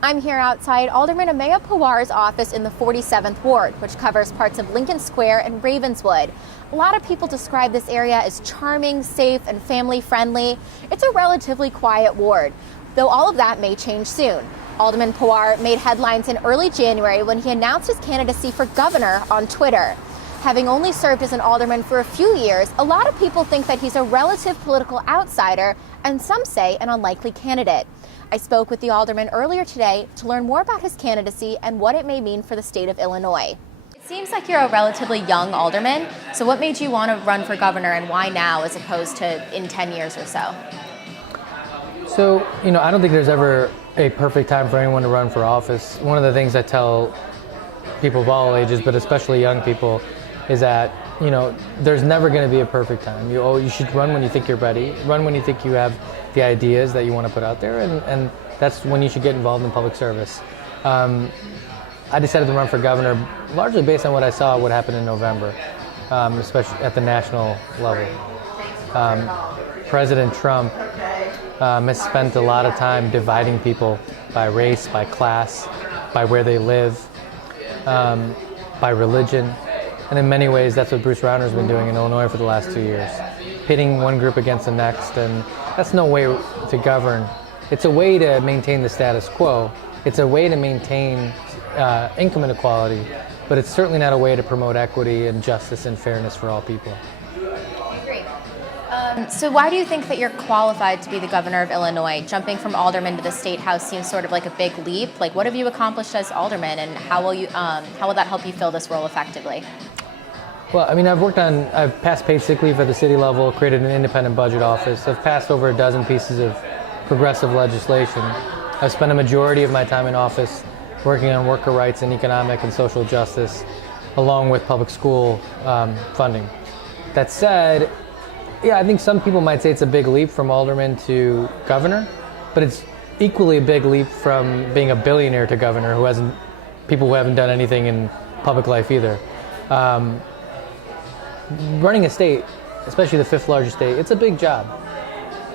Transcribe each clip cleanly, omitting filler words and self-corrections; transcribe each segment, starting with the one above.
I'm here outside Alderman Ameya Pawar's office in the 47th Ward, which covers parts of Lincoln Square and Ravenswood. A lot of people describe this area as charming, safe, and family-friendly. It's a relatively quiet ward, though all of that may change soon. Alderman Pawar made headlines in early January when he announced his candidacy for governor on Twitter. Having only served as an alderman for a few years, a lot of people think that he's a relative political outsider, and some say an unlikely candidate. I spoke with the alderman earlier today to learn more about his candidacy and what it may mean for the state of Illinois. It seems like you're a relatively young alderman, so what made you want to run for governor and why now as opposed to in 10 years or so? So, I don't think there's ever a perfect time for anyone to run for office. One of the things I tell people of all ages, but especially young people, is that, there's never going to be a perfect time. You should run when you think you're ready, run when you think you have the ideas that you want to put out there, and that's when you should get involved in public service. I decided to run for governor largely based on what I saw would happen in November, especially at the national level. President Trump has spent a lot of time dividing people by race, by class, by where they live, by religion. And in many ways, that's what Bruce Rauner's been doing in Illinois for the last 2 years, pitting one group against the next, and that's no way to govern. It's a way to maintain the status quo. It's a way to maintain income inequality, but it's certainly not a way to promote equity and justice and fairness for all people. I agree. So why do you think that you're qualified to be the governor of Illinois? Jumping from alderman to the state house seems sort of like a big leap. Like, what have you accomplished as alderman, and how will that help you fill this role effectively? Well, I've passed paid sick leave at the city level, created an independent budget office. I've passed over a dozen pieces of progressive legislation. I've spent a majority of my time in office working on worker rights and economic and social justice, along with public school funding. That said, I think some people might say it's a big leap from alderman to governor, but it's equally a big leap from being a billionaire to governor people who haven't done anything in public life either. Running a state, especially the fifth largest state, it's a big job.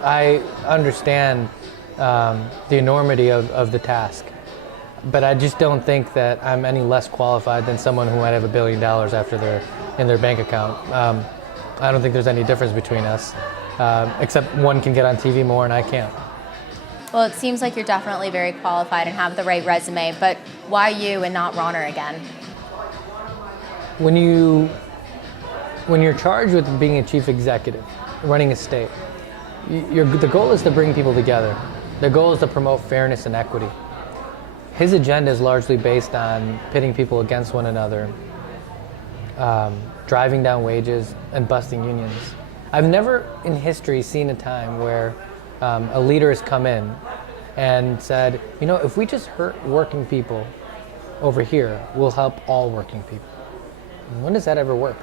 I understand the enormity of the task, but I just don't think that I'm any less qualified than someone who might have $1 billion in their bank account. I don't think there's any difference between us, except one can get on TV more and I can't. Well, it seems like you're definitely very qualified and have the right resume, but why you and not Rauner again? When you're charged with being a chief executive, running a state, the goal is to bring people together. The goal is to promote fairness and equity. His agenda is largely based on pitting people against one another, driving down wages, and busting unions. I've never in history seen a time where a leader has come in and said, if we just hurt working people over here, we'll help all working people. When does that ever work?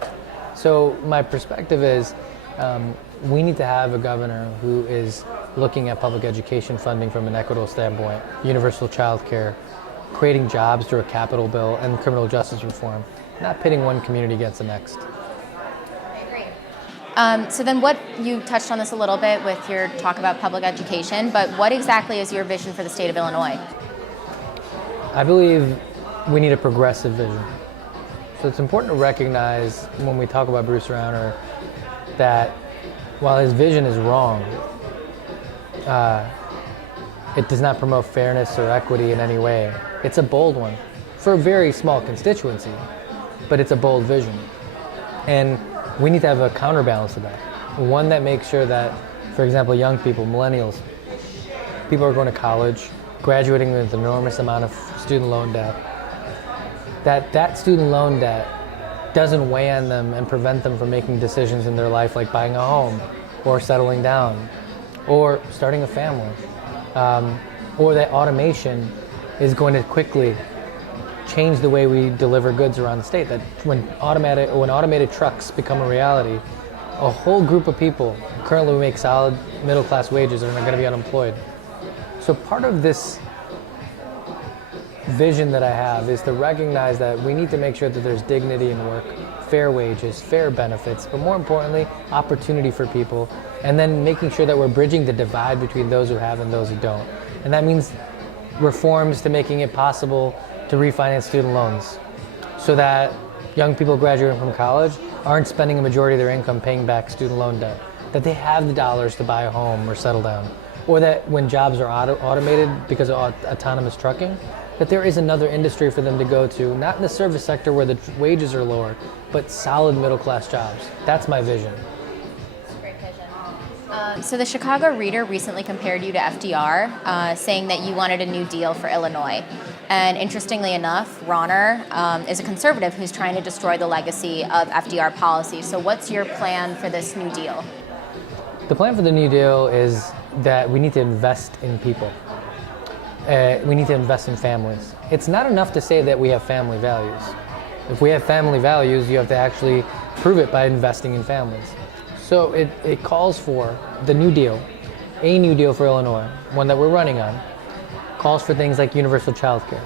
So my perspective is we need to have a governor who is looking at public education funding from an equitable standpoint, universal child care, creating jobs through a capital bill, and criminal justice reform, not pitting one community against the next. I agree. So then you touched on this a little bit with your talk about public education, but what exactly is your vision for the state of Illinois? I believe we need a progressive vision. So it's important to recognize when we talk about Bruce Rauner that while his vision is wrong, it does not promote fairness or equity in any way. It's a bold one for a very small constituency, but it's a bold vision. And we need to have a counterbalance to that. One that makes sure that, for example, young people, millennials, people are going to college, graduating with an enormous amount of student loan debt, that student loan debt doesn't weigh on them and prevent them from making decisions in their life like buying a home or settling down or starting a family, or that automation is going to quickly change the way we deliver goods around the state. That when automated trucks become a reality, a whole group of people currently make solid middle class wages are going to be unemployed. So part of this vision that I have is to recognize that we need to make sure that there's dignity in work, fair wages, fair benefits, but more importantly, opportunity for people, and then making sure that we're bridging the divide between those who have and those who don't. And that means reforms to making it possible to refinance student loans so that young people graduating from college aren't spending a majority of their income paying back student loan debt, that they have the dollars to buy a home or settle down, or that when jobs are automated because of autonomous trucking, that there is another industry for them to go to, not in the service sector where the wages are lower, but solid middle-class jobs. That's my vision. Great vision. So the Chicago Reader recently compared you to FDR, saying that you wanted a New Deal for Illinois. And interestingly enough, Ronner is a conservative who's trying to destroy the legacy of FDR policy. So what's your plan for this New Deal? The plan for the New Deal is that we need to invest in people. We need to invest in families. It's not enough to say that we have family values. If we have family values, you have to actually prove it by investing in families. So it calls for the New Deal, a New Deal for Illinois, one that we're running on, calls for things like universal child care.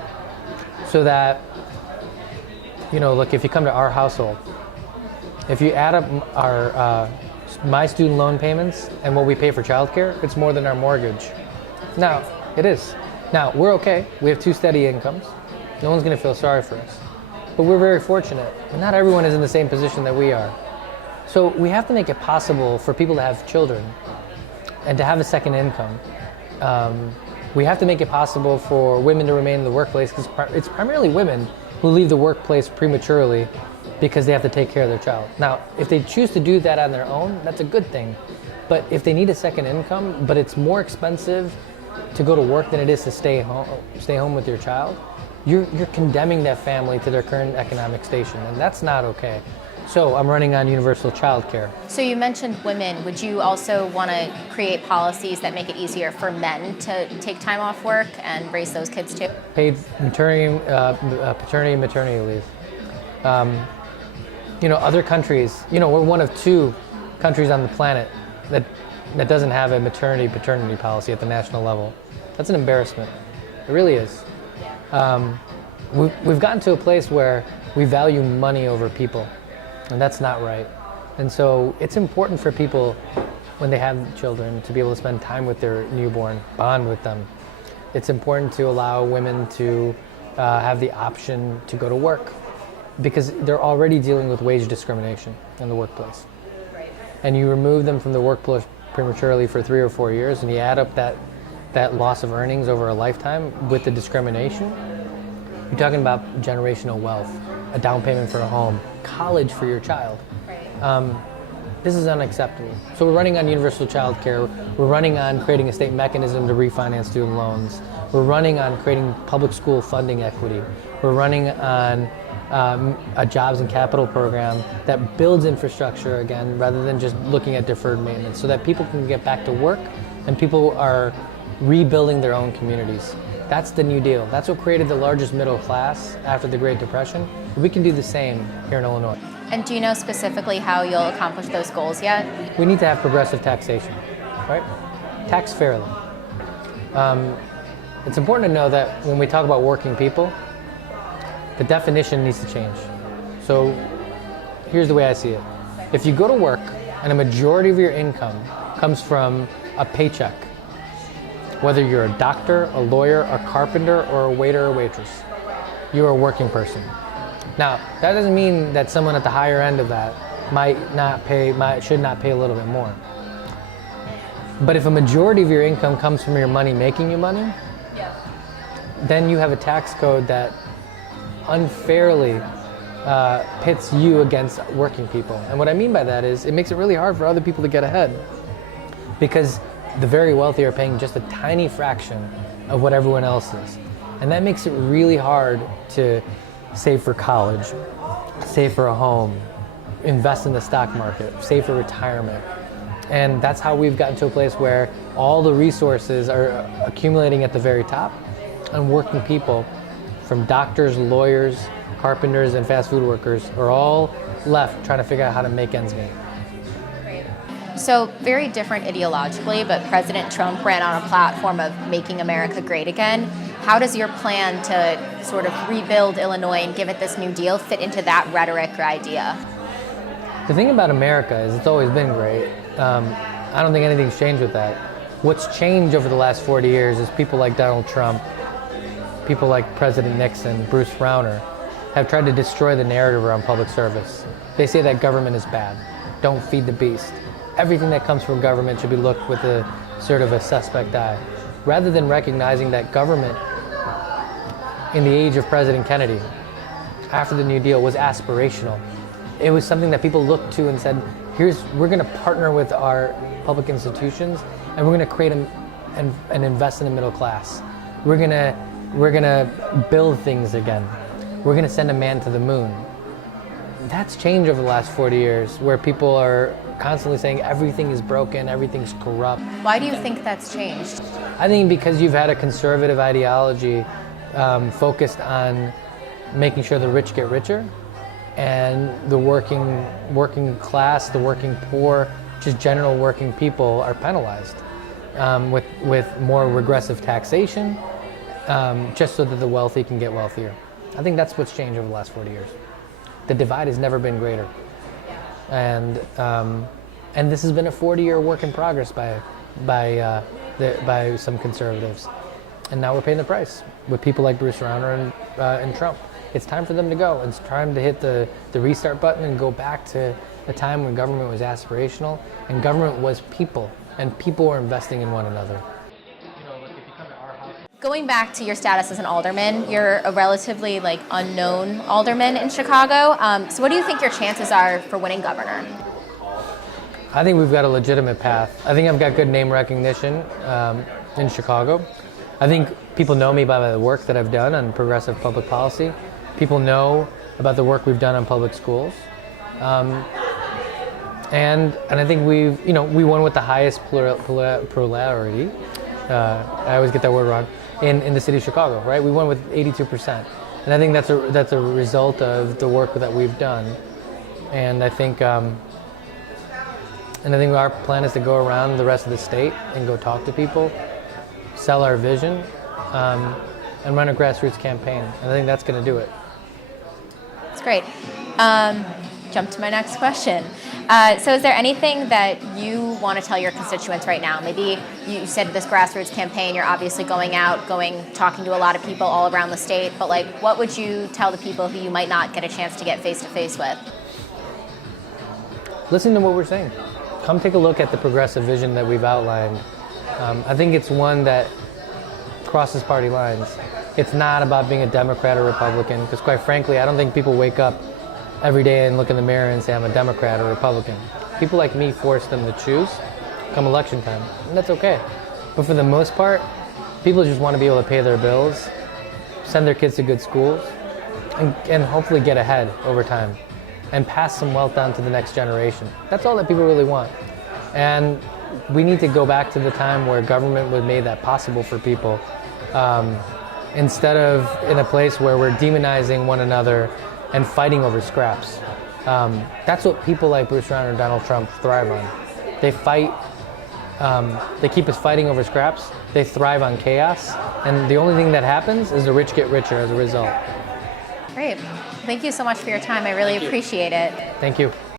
So that, look, if you come to our household, if you add up my student loan payments and what we pay for child care, it's more than our mortgage. Now, it is. Now, we're okay. We have 2 steady incomes. No one's going to feel sorry for us. But we're very fortunate. And not everyone is in the same position that we are. So we have to make it possible for people to have children and to have a second income. We have to make it possible for women to remain in the workplace, because it's primarily women who leave the workplace prematurely because they have to take care of their child. Now, if they choose to do that on their own, that's a good thing. But if they need a second income, but it's more expensive to go to work than it is to stay home with your child, you're condemning that family to their current economic station, and that's not okay. So I'm running on universal child care. So you mentioned women. Would you also want to create policies that make it easier for men to take time off work and raise those kids too? Paid maternity, paternity and maternity leave. Other countries, we're one of 2 countries on the planet that doesn't have a maternity-paternity policy at the national level. That's an embarrassment. It really is. We've gotten to a place where we value money over people, and that's not right. And so it's important for people, when they have children, to be able to spend time with their newborn, bond with them. It's important to allow women to have the option to go to work, because they're already dealing with wage discrimination in the workplace. And you remove them from the workplace prematurely for 3 or 4 years, and you add up that loss of earnings over a lifetime with the discrimination, you're talking about generational wealth, a down payment for a home, college for your child. This is unacceptable. So we're running on universal child care. We're running on creating a state mechanism to refinance student loans. We're running on creating public school funding equity. We're running on a jobs and capital program that builds infrastructure again, rather than just looking at deferred maintenance, so that people can get back to work and people are rebuilding their own communities. That's the New Deal. That's what created the largest middle class after the Great Depression. We can do the same here in Illinois. And do you know specifically how you'll accomplish those goals yet? We need to have progressive taxation, right? Tax fairly. It's important to know that when we talk about working people, the definition needs to change. So here's the way I see it. If you go to work and a majority of your income comes from a paycheck, whether you're a doctor, a lawyer, a carpenter, or a waiter or waitress, you're a working person. Now, that doesn't mean that someone at the higher end of that should not pay a little bit more. But if a majority of your income comes from your money making you money, then you have a tax code that unfairly pits you against working people. And what I mean by that is it makes it really hard for other people to get ahead, because the very wealthy are paying just a tiny fraction of what everyone else is. And that makes it really hard to save for college, save for a home, invest in the stock market, save for retirement. And that's how we've gotten to a place where all the resources are accumulating at the very top, and working people, from doctors, lawyers, carpenters, and fast food workers, are all left trying to figure out how to make ends meet. So very different ideologically, but President Trump ran on a platform of making America great again. How does your plan to sort of rebuild Illinois and give it this New Deal fit into that rhetoric or idea? The thing about America is it's always been great. I don't think anything's changed with that. What's changed over the last 40 years is people like Donald Trump people like President Nixon, Bruce Rauner, have tried to destroy the narrative around public service. They say that government is bad. Don't feed the beast. Everything that comes from government should be looked with a sort of a suspect eye, rather than recognizing that government in the age of President Kennedy, after the New Deal, was aspirational. It was something that people looked to and said, we're going to partner with our public institutions, and we're going to create and invest in the middle class. We're going to build things again. We're going to send a man to the moon. That's changed over the last 40 years, where people are constantly saying everything is broken, everything's corrupt. Why do you think that's changed? I think because you've had a conservative ideology focused on making sure the rich get richer, and the working class, the working poor, just general working people are penalized with more regressive taxation, just so that the wealthy can get wealthier. I think that's what's changed over the last 40 years. The divide has never been greater, and this has been a 40-year work in progress by some conservatives, and now we're paying the price with people like Bruce Rauner and Trump. It's time for them to go. It's time to hit the restart button and go back to a time when government was aspirational and government was people, and people were investing in one another. Going back to your status as an alderman, you're a relatively unknown alderman in Chicago. So what do you think your chances are for winning governor? I think we've got a legitimate path. I think I've got good name recognition in Chicago. I think people know me by the work that I've done on progressive public policy. People know about the work we've done on public schools. And I think we won with the highest plurality. I always get that word wrong. In the city of Chicago, right? We won with 82%, and I think that's a result of the work that we've done. And I think our plan is to go around the rest of the state and go talk to people, sell our vision, and run a grassroots campaign. And I think that's going to do it. That's great. Jump to my next question. So is there anything that you want to tell your constituents right now? Maybe you said this grassroots campaign, you're obviously talking to a lot of people all around the state, but what would you tell the people who you might not get a chance to get face-to-face with? Listen to what we're saying. Come take a look at the progressive vision that we've outlined. I think it's one that crosses party lines. It's not about being a Democrat or Republican, because quite frankly, I don't think people wake up every day and look in the mirror and say, I'm a Democrat or Republican. People like me force them to choose come election time, and that's okay. But for the most part, people just want to be able to pay their bills, send their kids to good schools, and hopefully get ahead over time and pass some wealth down to the next generation. That's all that people really want. And we need to go back to the time where government was made that possible for people, instead of in a place where we're demonizing one another and fighting over scraps. That's what people like Bruce Rauner and Donald Trump thrive on. They fight, they keep us fighting over scraps, they thrive on chaos, and the only thing that happens is the rich get richer as a result. Great. Thank you so much for your time. I really appreciate it. Thank you.